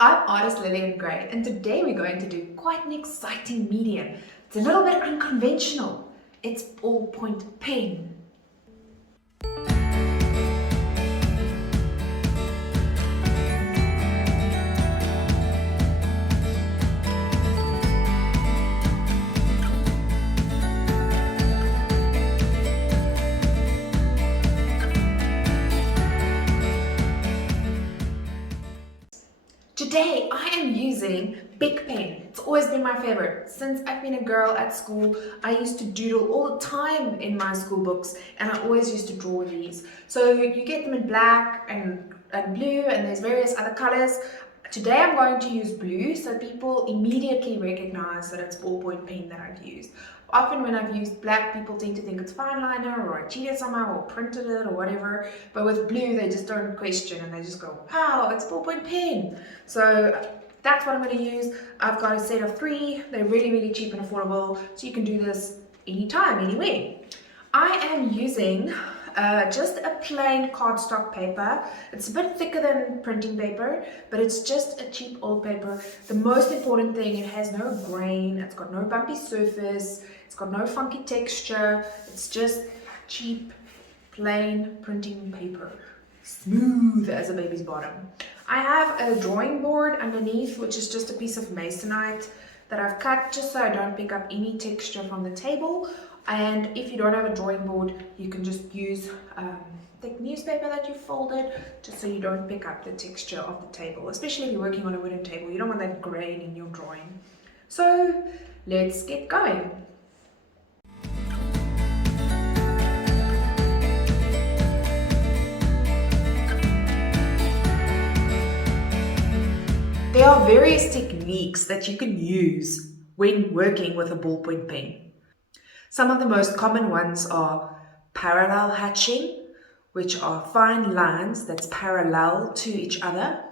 I'm artist Lillian Gray, and today we're going to do quite an exciting medium. It's a little bit unconventional. It's ballpoint pen. Today I am using Big Pen. It's always been my favorite. Since I've been a girl at school, I used to doodle all the time in my school books, and I always used to draw these. So you get them in black and blue, and there's various other colors. Today I'm going to use blue so people immediately recognize that it's ballpoint pen that I've used. Often when I've used black, people tend to think it's fine liner or I cheated somehow or printed it or whatever. But with blue, they just don't question and they just go, wow, it's ballpoint pen. So that's what I'm going to use. I've got a set of 3. They're really, really cheap and affordable. So you can do this anytime, anywhere. I am using just a plain cardstock paper. It's a bit thicker than printing paper, but it's just a cheap old paper. The most important thing, it has no grain, it's got no bumpy surface, it's got no funky texture. It's just cheap, plain printing paper. Smooth as a baby's bottom. I have a drawing board underneath, which is just a piece of masonite that I've cut just so I don't pick up any texture from the table. And if you don't have a drawing board, you can just use thick newspaper that you folded, just so you don't pick up the texture of the table, especially if you're working on a wooden table. You don't want that grain in your drawing. So let's get going. There are various techniques that you can use when working with a ballpoint pen. Some of the most common ones are parallel hatching, which are fine lines that's parallel to each other.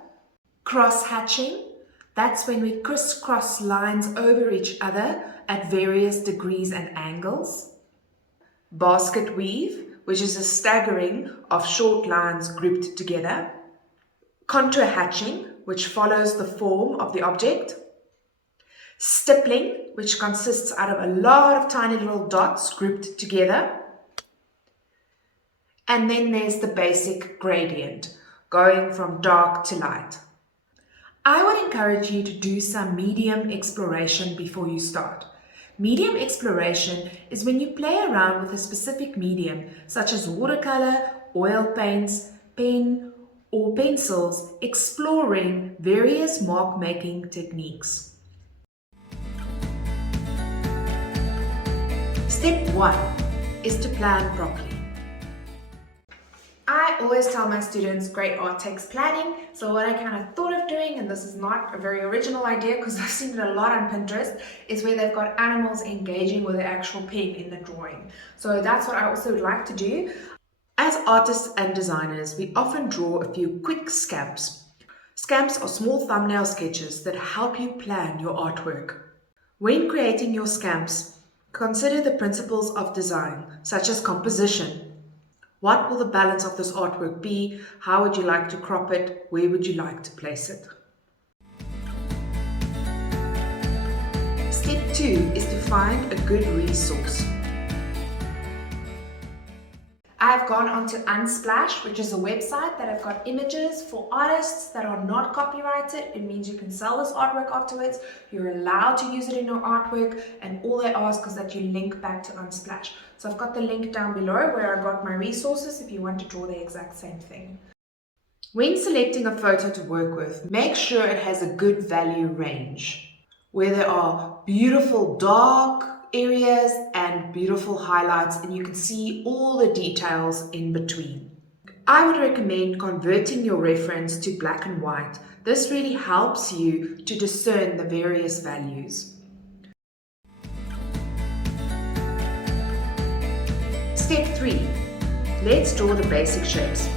Cross hatching, that's when we crisscross lines over each other at various degrees and angles. Basket weave, which is a staggering of short lines grouped together. Contour hatching, which follows the form of the object. Stippling, which consists out of a lot of tiny little dots grouped together. And then there's the basic gradient, going from dark to light. I would encourage you to do some medium exploration before you start. Medium exploration is when you play around with a specific medium, such as watercolor, oil paints, pen, or pencils, exploring various mark-making techniques. Step 1 is to plan properly. I always tell my students great art takes planning, so what I kind of thought of doing, and this is not a very original idea because I've seen it a lot on Pinterest, is where they've got animals engaging with the actual pen in the drawing. So that's what I also would like to do. As artists and designers, we often draw a few quick scamps. Scamps are small thumbnail sketches that help you plan your artwork. When creating your scamps, consider the principles of design, such as composition. What will the balance of this artwork be? How would you like to crop it? Where would you like to place it? Step 2 is to find a good resource. I've gone onto Unsplash, which is a website that I've got images for artists that are not copyrighted. It means you can sell this artwork afterwards. You're allowed to use it in your artwork, and all they ask is that you link back to Unsplash. So I've got the link down below where I got my resources if you want to draw the exact same thing. When selecting a photo to work with, make sure it has a good value range, where there are beautiful dark areas and beautiful highlights, and you can see all the details in between. I would recommend converting your reference to black and white. This really helps you to discern the various values. Step 3. Let's draw the basic shapes.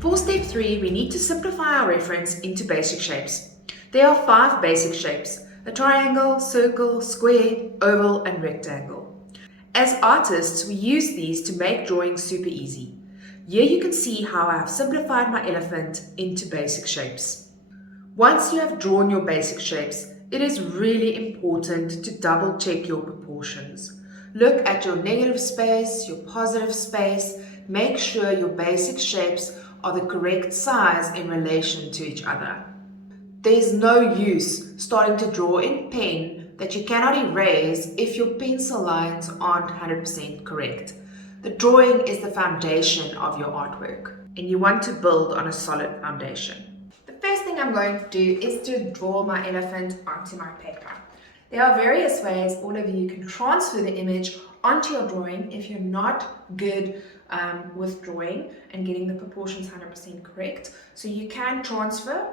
For step 3, we need to simplify our reference into basic shapes. There are 5 basic shapes: a triangle, circle, square, oval, and rectangle. As artists, we use these to make drawing super easy. Here you can see how I have simplified my elephant into basic shapes. Once you have drawn your basic shapes, it is really important to double check your proportions. Look at your negative space, your positive space. Make sure your basic shapes are the correct size in relation to each other. There's no use starting to draw in pen that you cannot erase if your pencil lines aren't 100% correct. The drawing is the foundation of your artwork, and you want to build on a solid foundation. The first thing I'm going to do is to draw my elephant onto my paper. There are various ways all of you can transfer the image onto your drawing if you're not good with drawing and getting the proportions 100% correct. So you can transfer.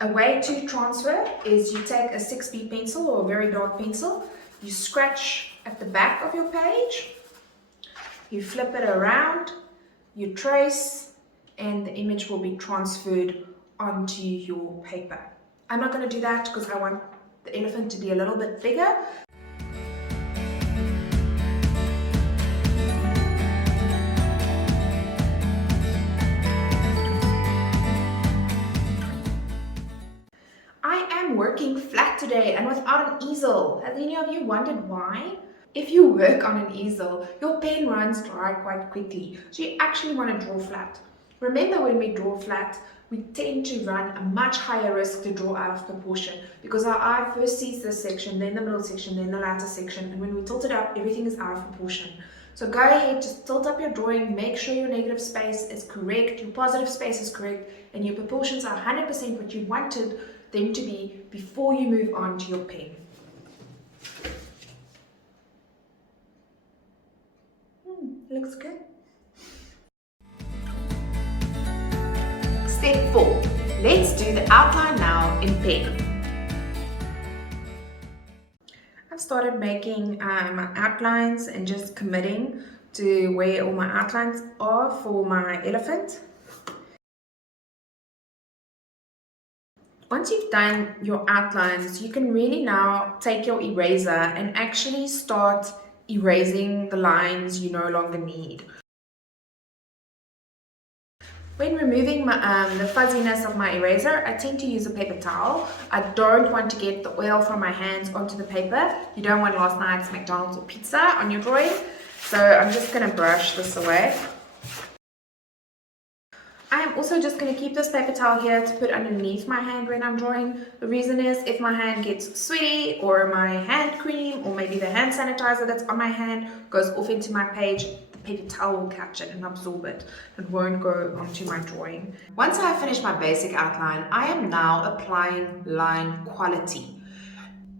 A way to transfer is you take a 6B pencil or a very dark pencil, you scratch at the back of your page, you flip it around, you trace, and the image will be transferred onto your paper. I'm not going to do that because I want the elephant to be a little bit bigger. I am working flat today and without an easel. Has any of you wondered why? If you work on an easel, your pen runs dry quite quickly, so you actually want to draw flat. Remember, when we draw flat, we tend to run a much higher risk to draw out of proportion because our eye first sees this section, then the middle section, then the latter section, and when we tilt it up, everything is out of proportion. So go ahead, just tilt up your drawing, make sure your negative space is correct, your positive space is correct, and your proportions are 100% what you wanted them to be before you move on to your pen. Looks good. Step 4. Let's do the outline now in pen. I've started making my outlines and just committing to where all my outlines are for my elephant. Once you've done your outlines, you can really now take your eraser and actually start erasing the lines you no longer need. When removing the fuzziness of my eraser, I tend to use a paper towel. I don't want to get the oil from my hands onto the paper. You don't want last night's McDonald's or pizza on your drawing. So I'm just going to brush this away. I am also just going to keep this paper towel here to put underneath my hand when I'm drawing. The reason is if my hand gets sweaty or my hand cream or maybe the hand sanitizer that's on my hand goes off into my page, the paper towel will catch it and absorb it. It won't go onto my drawing. Once I have finished my basic outline, I am now applying line quality.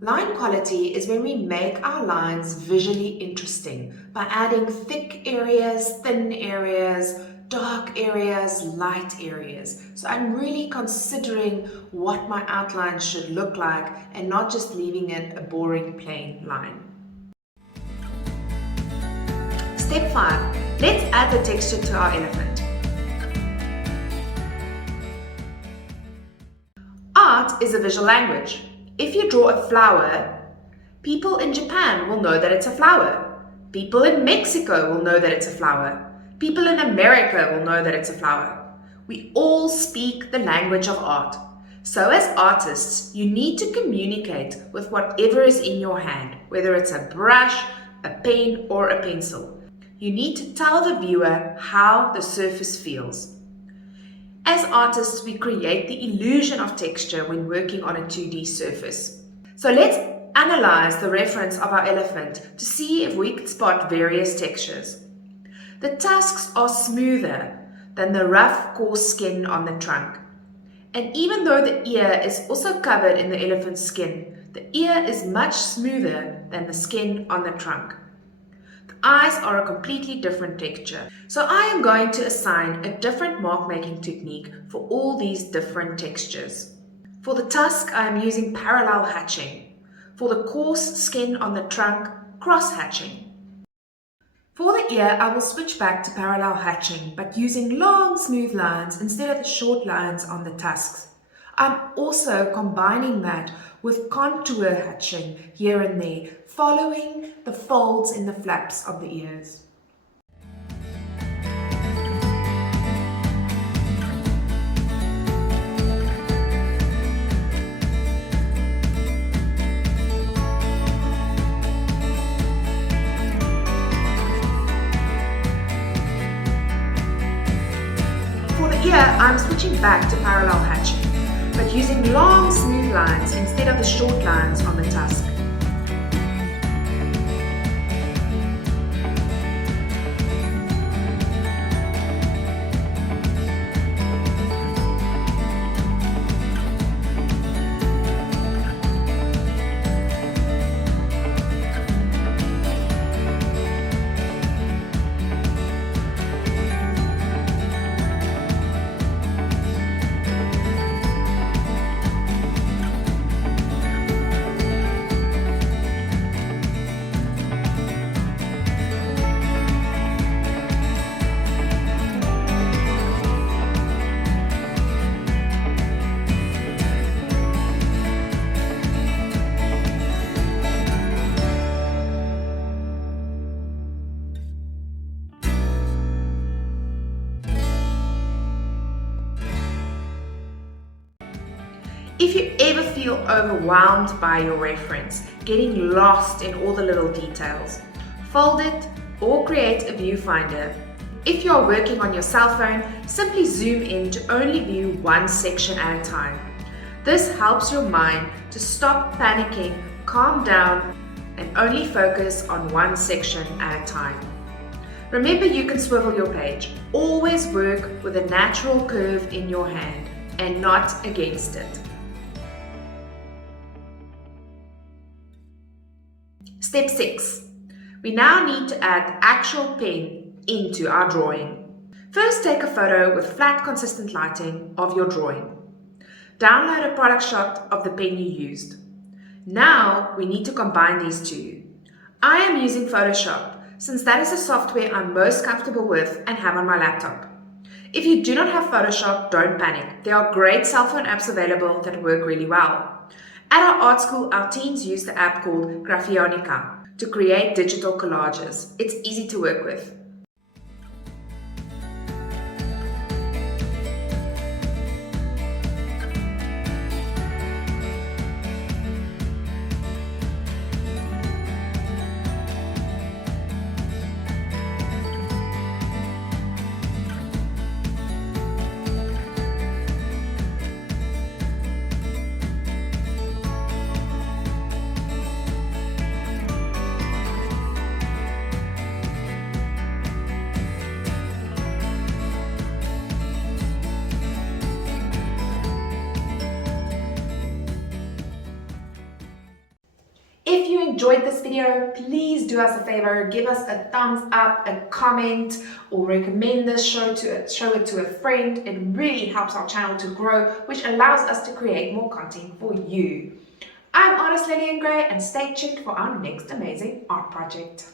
Line quality is when we make our lines visually interesting by adding thick areas, thin areas, dark areas, light areas. So I'm really considering what my outline should look like and not just leaving it a boring plain line. Step 5. Let's add the texture to our elephant. Art is a visual language. If you draw a flower, people in Japan will know that it's a flower. People in Mexico will know that it's a flower. People in America will know that it's a flower. We all speak the language of art. So as artists, you need to communicate with whatever is in your hand, whether it's a brush, a pen, or a pencil. You need to tell the viewer how the surface feels. As artists, we create the illusion of texture when working on a 2D surface. So let's analyze the reference of our elephant to see if we can spot various textures. The tusks are smoother than the rough, coarse skin on the trunk. And even though the ear is also covered in the elephant's skin, the ear is much smoother than the skin on the trunk. The eyes are a completely different texture. So I am going to assign a different mark-making technique for all these different textures. For the tusk, I am using parallel hatching. For the coarse skin on the trunk, cross-hatching. For the ear, I will switch back to parallel hatching, but using long, smooth lines instead of the short lines on the tusks. I'm also combining that with contour hatching here and there, following the folds in the flaps of the ears. switching back to parallel hatching, but using long smooth lines instead of the short lines on the tusk. If you ever feel overwhelmed by your reference, getting lost in all the little details, fold it or create a viewfinder. If you are working on your cell phone, simply zoom in to only view one section at a time. This helps your mind to stop panicking, calm down, and only focus on one section at a time. Remember, you can swivel your page. Always work with a natural curve in your hand and not against it. Step 6. We now need to add the actual pen into our drawing. First, take a photo with flat, consistent lighting of your drawing. Download a product shot of the pen you used. Now, we need to combine these two. I am using Photoshop since that is the software I'm most comfortable with and have on my laptop. If you do not have Photoshop, don't panic. There are great cell phone apps available that work really well. At our art school, our teens use the app called Graphionica to create digital collages. It's easy to work with. If you enjoyed this video, please do us a favor, give us a thumbs up, a comment, or recommend this show it to a friend. It really helps our channel to grow, which allows us to create more content for you. I'm artist Lillian Gray, and stay tuned for our next amazing art project.